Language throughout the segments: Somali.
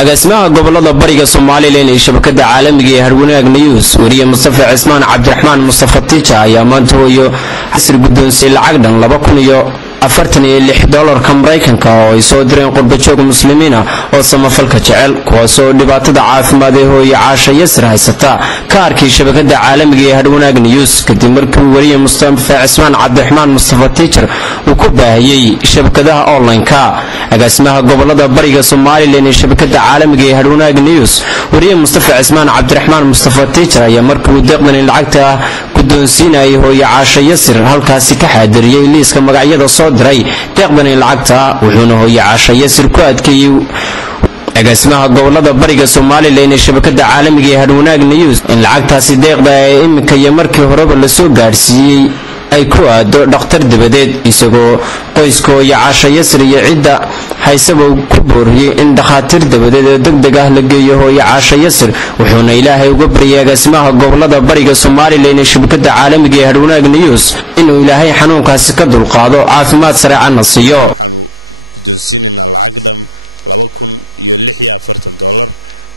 agaasimaha gobolada bariga Soomaaliland ee shabakada caalamiga ee Harwanaag News wariye Mustafa Cismaan Cabdiraxmaan Mustafa Ticha ayaa maanta hooyo xasir guddoonsiye lacag dhan $246 Mareykanka oo ay soo direen qurbajoog muslimiin ah oo samafalka jecel kuwaas oo dhibaatada caafimaad ee hooyo Caasha Yasir haysata ka arkay shabakada caalamiga ee Harwanaag News kadib markii wariye Mustafa Cismaan Cabdiraxmaan Mustafa Ticha uu ku baahiyay shabakadaha online-ka agaasimaha gobolada bariga Soomaaliland ee shabakada caalamiga ee Harwanaag News wariye Mustafa Cismaan Cabdiraxmaan Mustafa Ticha ayaa markii uu deeqdan lacagta guddoonsiinay hooyo Caasha Yasir halkaasi ka xaadiriyay liiska magacyada soo diray deeqdan lacagta wuxuuna hooyo Caasha Yasir ku adkeeyay agaasimaha gobolada bariga Soomaaliland ee shabakada caalamiga ee Harwanaag News in lacagtaasi deeqda ay imika iyo markii horeba la soo gaarsiiyay ay ku aado dhakhtar dibadeed isagoo qoyskooda Caasha Yasir iyo cidda haysaba ku booriyay in dhakhaatiir dibadeed degdeg ah la geeyo hooyo Caasha Yasir wuxuuna Ilaahay uga baryay agaasimaha gobolada bariga Soomaaliland ee shabakada caalamiga ee Harwanaag News inuu Ilaahay xanuunkaasi ka dulqaado caafimaad sare aan siiyo waxaanu guddoonsiinaa lacag dhan $246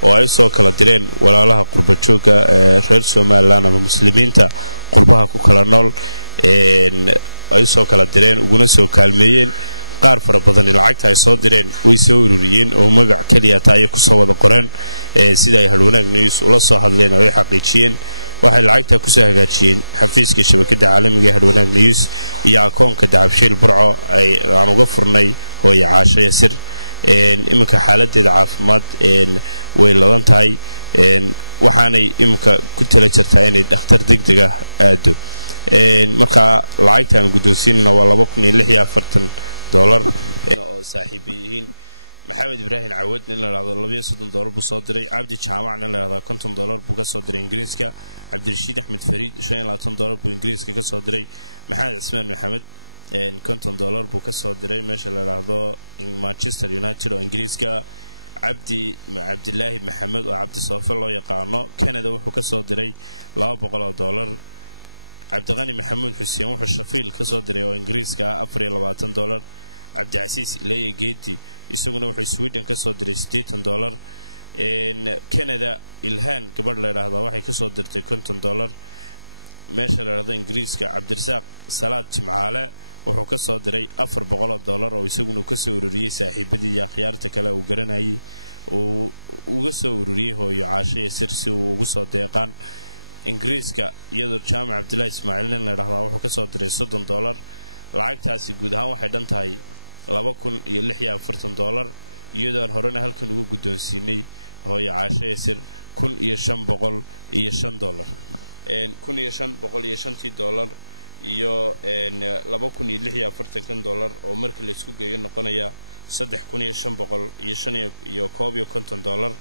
oo ay soo kala direen walaalaha qurbajooga reer Soomaaliland ama muslimiinta qurbaha ku kala nool ay soo kala direen uguna soo kaalmeeyeen qaar fara badan lacagta ay soo direen way soo ururiyeen oo magac kaliya taay ku soo wada qoreen sida ay Harwanaag News ula soo hadleen oo ay xaqiijiyeen waxay lacagta ku soo hagaajiyeen xafiiska shabakada caalamiga ee Harwanaag News iyo akoonka Dahabshiil Burco ay aan uga furnay hooyo Caasha Yasir imika xaaladeeda caafimaad way ladan tahay waxaanay imika ku tala jirtaa inay dhakhtar degdeg ah aado marka lacagtan guddoonsiinna waa $246 oo saaxiibiyiin maxamed ibraahim caawad in la raado $230 buu soo diray cabdi jaamacna la raado $50 buu ka soo diray ingiriiska cabdirashiid axmed fariid $25 buu ingiriiska ka soo diray maxamed cismaan maxamed $50 buu ka soo diray meesha la raado Manchester United oo ingiriiska cabdilaahi maxamed oo cabdi soofe loo yaqaano Canada wuxuu ka soo diray $200 cabdiqani maxamuud xuseen wuxuu shafiil ka soo diray oo ingiriiska $24 cabdicasiis ileeye geedi isaguna wuxuu Sweden ka soo diray $80 Canada ilhaan gabadh la yiraahdo waxay ka soo dirtay $50 meesha la yiraahdo ingiriiska cabdirasaaq salaad jimcaale wuxuu ka soo diray $400 oo isaguna ka soo ururiyay saaxiibadii iyo khiyaarta kale uu garanayay oo uga soo ururiyay hooyo Caasha Yasir si uu ugu soo deeqaan ingiriiska iyadoo jaamac Cabdullaahi Ismaaciil la yiraahdo wuxuu ka soo diray $30 lacagtaasi guud ahaan waxay dhan tahay $246 iyadoo aan horena halkan ugu guddoonsiinay hooyo Caasha Yasir $1,505 $1,505 iyo $246 oo markii la isku geeyo noqonaya $3,550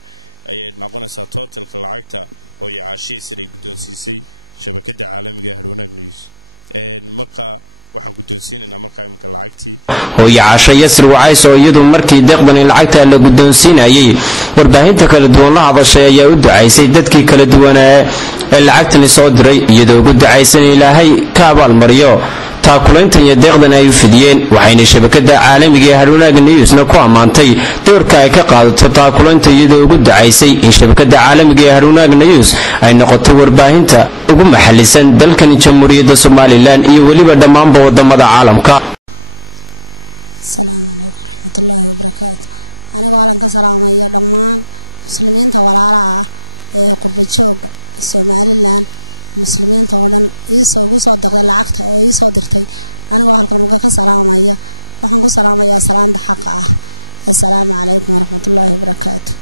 ayay noqonaysaa totalka lacagta hooyo Caasha Yasir ay guddoonsiisay shabakada caalamiga Harwanaag News marka waxaan guddoonsiinaynaa markaa imka lacagtii hooyo Caasha Yasir waxay soo iyadu markii deeqdan lacagta la guddoonsiinayay warbaahinta kala duwan la hadashay ayaa u ducaysay dadkii kala duwan ee lacagtan soo diray iyadoo ugu ducaysan Ilaahay ka abaal mariyo taakulayntan iyo deeqdan ay u fidiyeen waxayna shabakada caalamiga ee Harwanaag News-na ku amaantay doorka ay ka qaadato taakulaynta iyadoo ugu ducaysay in shabakada caalamiga ee Harwanaag News ay noqoto warbaahinta ugu maxallisan dalkan Jamhuuriyadda Soomaaliland iyo waliba dhammaan wadamada caalamka. Assalaamu alaykum warahmatullaahi wabarakaatuh. Aniga waan ka salaamayaa dhammaan muslimiinta walaalaha ee qurbajooga Soomaaliland muslimiinta oo dhan ugu soo daqday lacagta ay soo dirtay aniga halkan uga ka salaamaya waxaan ku salaamayaa salaanta xaqa ah assalaamu alaykum warahmatullaahi wabarakaatuh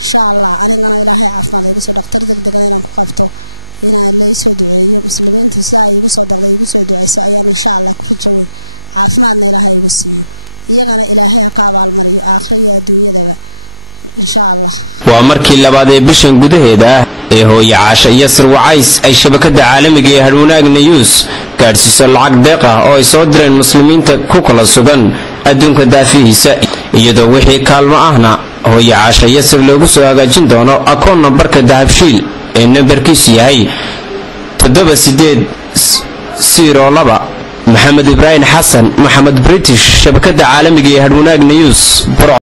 insha Allah anigana Ilaahay caafimaad igu soo dhakhtar degdeg inaan ku qabto inaan la soo duceeyo muslimiinta saa igu soo daqday igu soo duceyso ayaan insha Allah ku rajaway caafimaadna Ilaahay igu siiyo iyagana Ilaahay ka abaal mariyo aakhirada adduunyada insha Allah waa markii labaad ee bishan gudaheeda ee hooyo Caasha Yasir wacays ay shabakada caalamiga ee Harwanaag News gaarsiiso lacag deeq ah oo ay soo direen muslimiinta ku kala sugan adduunka daafihiisa iyadoo wixii kaalmo ahna hooyo Caasha Yasir loogu soo hagaajin doono akoon nambarka Dahabshiil ee nambarkiisu yahay 7802 maxamed ibraahim xasan maxamed British shabakada caalamiga ee Harwanaag News.